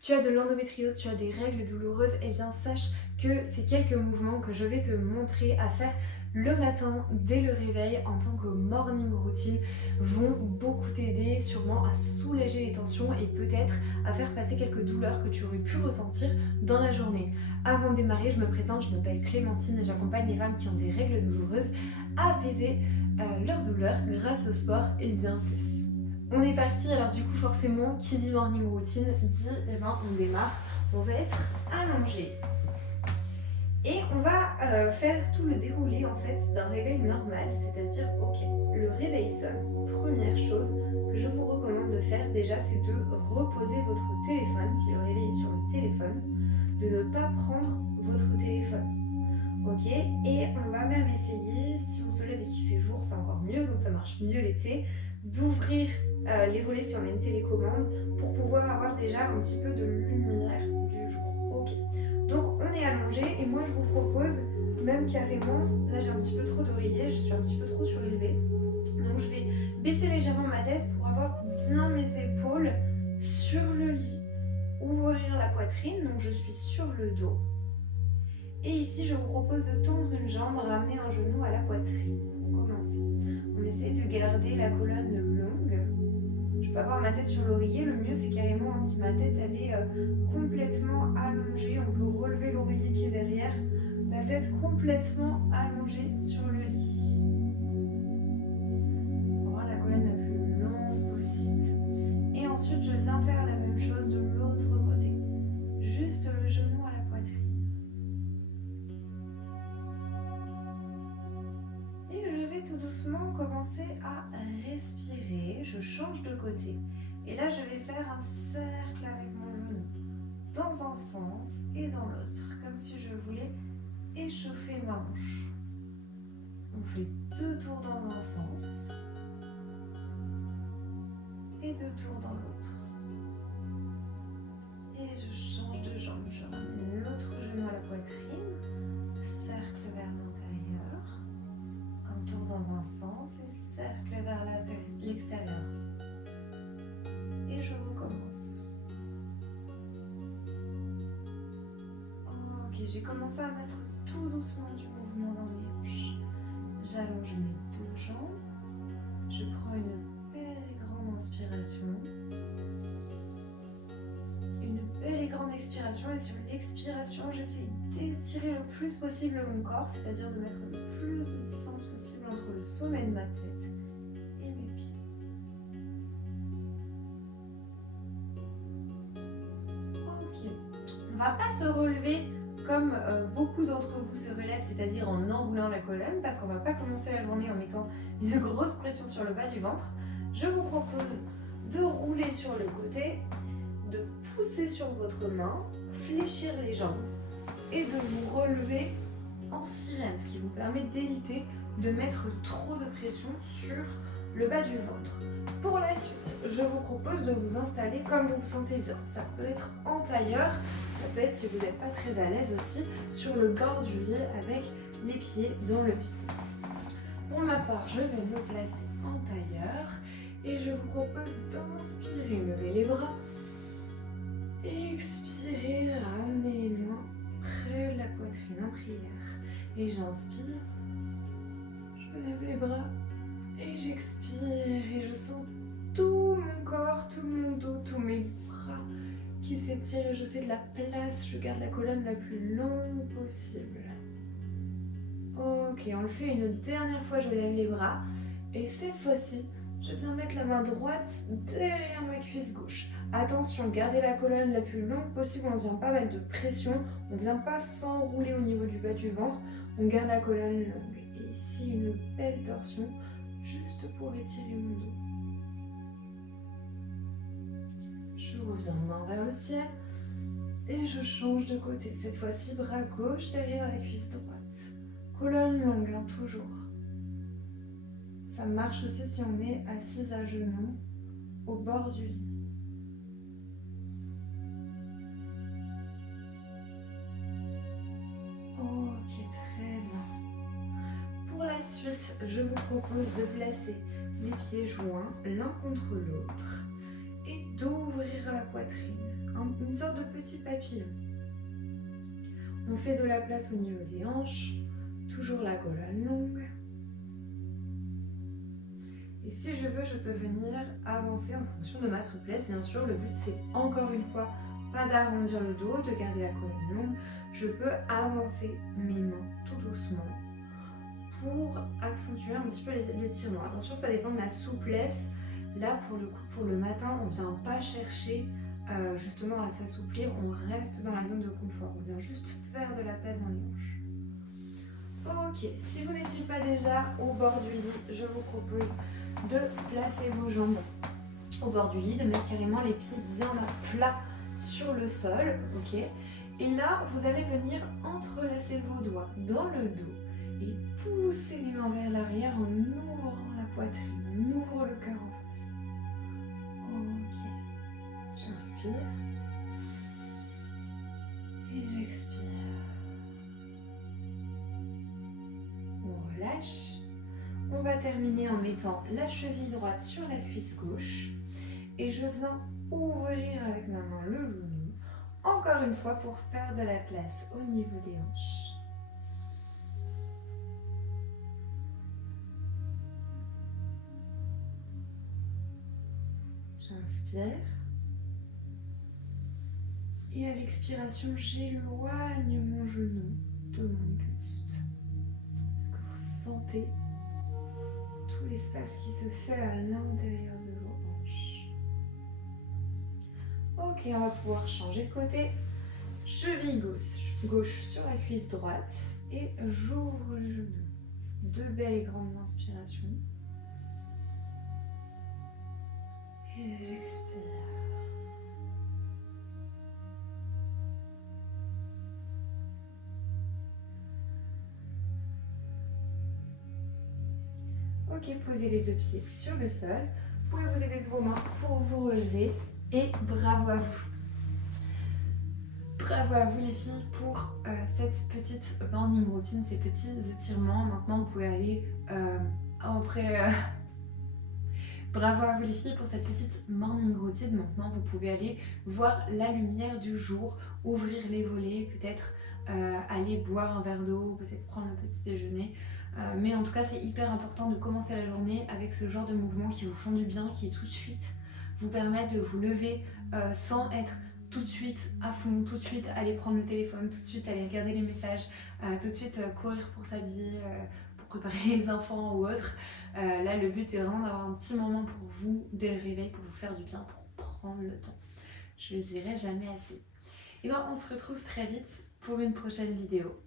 tu as de l'endométriose, tu as des règles douloureuses, eh bien sache que ces quelques mouvements que je vais te montrer à faire le matin dès le réveil en tant que morning routine vont beaucoup t'aider sûrement à soulager les tensions et peut-être à faire passer quelques douleurs que tu aurais pu ressentir dans la journée. Avant de démarrer, je me présente, je m'appelle Clémentine et j'accompagne les femmes qui ont des règles douloureuses à apaiser leurs douleurs grâce au sport et bien plus. On est parti, alors du coup forcément, qui dit morning routine dit, on démarre, on va être allongé. Et on va faire tout le déroulé en fait d'un réveil normal, c'est-à-dire, ok, le réveil sonne. Première chose que je vous recommande de faire déjà, c'est de reposer votre téléphone, si le réveil est sur le téléphone, de ne pas prendre votre téléphone. Ok, et on va même essayer, si on se lève et qu'il fait jour, c'est encore mieux, donc ça marche mieux l'été, d'ouvrir les volets si on a une télécommande pour pouvoir avoir déjà un petit peu de lumière du jour. Ok, donc on est allongé et moi je vous propose même carrément, là j'ai un petit peu trop d'oreiller, je suis un petit peu trop surélevée, donc je vais baisser légèrement ma tête pour avoir bien mes épaules sur le lit, ouvrir la poitrine, donc je suis sur le dos. Et ici, je vous propose de tendre une jambe, ramener un genou à la poitrine. Pour commencer, on essaie de garder la colonne longue. Je peux avoir ma tête sur l'oreiller. Le mieux, c'est carrément si ma tête elle est complètement allongée. On peut relever l'oreiller qui est derrière. La tête complètement allongée sur le lit. Pour avoir la colonne la plus longue possible. Et ensuite, je viens faire la même chose de l'autre côté. Juste le genou à la poitrine. Tout doucement commencer à respirer, je change de côté et là je vais faire un cercle avec mon genou dans un sens et dans l'autre comme si je voulais échauffer ma hanche. On fait 2 tours dans un sens et 2 tours dans l'autre et je change de jambe, je ramène l'autre genou à la poitrine, cercle vers l'intérieur, un tour dans un sens et cercle vers l'extérieur. Et je recommence. Ok, j'ai commencé à mettre tout doucement du mouvement dans mes hanches. J'allonge mes 2 jambes. Je prends une belle et grande inspiration. Une belle et grande expiration. Et sur l'expiration, j'essaie d'étirer le plus possible mon corps, c'est-à-dire de mettre le plus de distance possible entre le sommet de ma tête et mes pieds. Ok, on va pas se relever comme beaucoup d'entre vous se relèvent, c'est-à-dire en enroulant la colonne, parce qu'on va pas commencer la journée en mettant une grosse pression sur le bas du ventre. Je vous propose de rouler sur le côté, de pousser sur votre main, fléchir les jambes et de vous relever en sirène, ce qui vous permet d'éviter de mettre trop de pression sur le bas du ventre. Pour la suite, je vous propose de vous installer comme vous vous sentez bien. Ça peut être en tailleur, ça peut être, si vous n'êtes pas très à l'aise aussi, sur le bord du lit avec les pieds dans le vide. Pour ma part, je vais me placer en tailleur et je vous propose d'inspirer, lever les bras, expirer, ramener les mains près de la poitrine en prière. Et j'inspire, je lève les bras et j'expire et je sens tout mon corps, tout mon dos, tous mes bras qui s'étirent et je fais de la place, je garde la colonne la plus longue possible. Ok, on le fait une dernière fois, je lève les bras et cette fois-ci, je viens mettre la main droite derrière ma cuisse gauche. Attention, gardez la colonne la plus longue possible, on ne vient pas mettre de pression, on ne vient pas s'enrouler au niveau du bas du ventre, on garde la colonne longue. Et ici, une belle torsion, juste pour étirer mon dos. Je reviens main vers le ciel et je change de côté. Cette fois-ci, bras gauche derrière la cuisse droite. Colonne longue, hein, toujours. Ça marche aussi si on est assise à genoux au bord du lit. Ok, très bien. Pour la suite, je vous propose de placer les pieds joints l'un contre l'autre et d'ouvrir ouvrir la poitrine, une sorte de petit papillon. On fait de la place au niveau des hanches, toujours la colonne longue. Et si je veux, je peux venir avancer en fonction de ma souplesse. Bien sûr, le but c'est encore une fois pas d'arrondir le dos, de garder la colonne longue. Je peux avancer mes mains tout doucement pour accentuer un petit peu l'étirement. Attention, ça dépend de la souplesse. Là, pour le coup, pour le matin, on ne vient pas chercher justement à s'assouplir. On reste dans la zone de confort. On vient juste faire de la place dans les hanches. Ok, si vous n'étiez pas déjà au bord du lit, je vous propose de placer vos jambes au bord du lit, de mettre carrément les pieds bien à plat sur le sol, ok. Et là, vous allez venir entrelacer vos doigts dans le dos et pousser les mains vers l'arrière en ouvrant la poitrine, on ouvre le cœur en face. Ok, j'inspire et j'expire. On relâche. On va terminer en mettant la cheville droite sur la cuisse gauche et je viens ouvrir avec ma main le genou, encore une fois pour faire de la place au niveau des hanches. J'inspire et à l'expiration, j'éloigne mon genou de mon buste. Est-ce que vous sentez tout l'espace qui se fait à l'intérieur de vos hanches? Ok, on va pouvoir changer de côté. Cheville gauche sur la cuisse droite et j'ouvre le genou. Deux belles et grandes inspirations. Et j'expire. Ok, posez les deux pieds sur le sol. Vous pouvez vous aider de vos mains pour vous relever. Et bravo à vous. Bravo à vous les filles pour cette petite morning routine, ces petits étirements. Maintenant vous pouvez aller après... Bravo à vous les filles pour cette petite morning routine. Maintenant vous pouvez aller voir la lumière du jour, ouvrir les volets, peut-être aller boire un verre d'eau, peut-être prendre le petit déjeuner. Mais en tout cas c'est hyper important de commencer la journée avec ce genre de mouvements qui vous font du bien, qui tout de suite vous permettent de vous lever sans être tout de suite à fond, tout de suite aller prendre le téléphone, tout de suite aller regarder les messages, tout de suite courir pour s'habiller, pour préparer les enfants ou autre. Là le but est vraiment d'avoir un petit moment pour vous dès le réveil, pour vous faire du bien, pour prendre le temps. Je le dirai jamais assez. Et bien on se retrouve très vite pour une prochaine vidéo.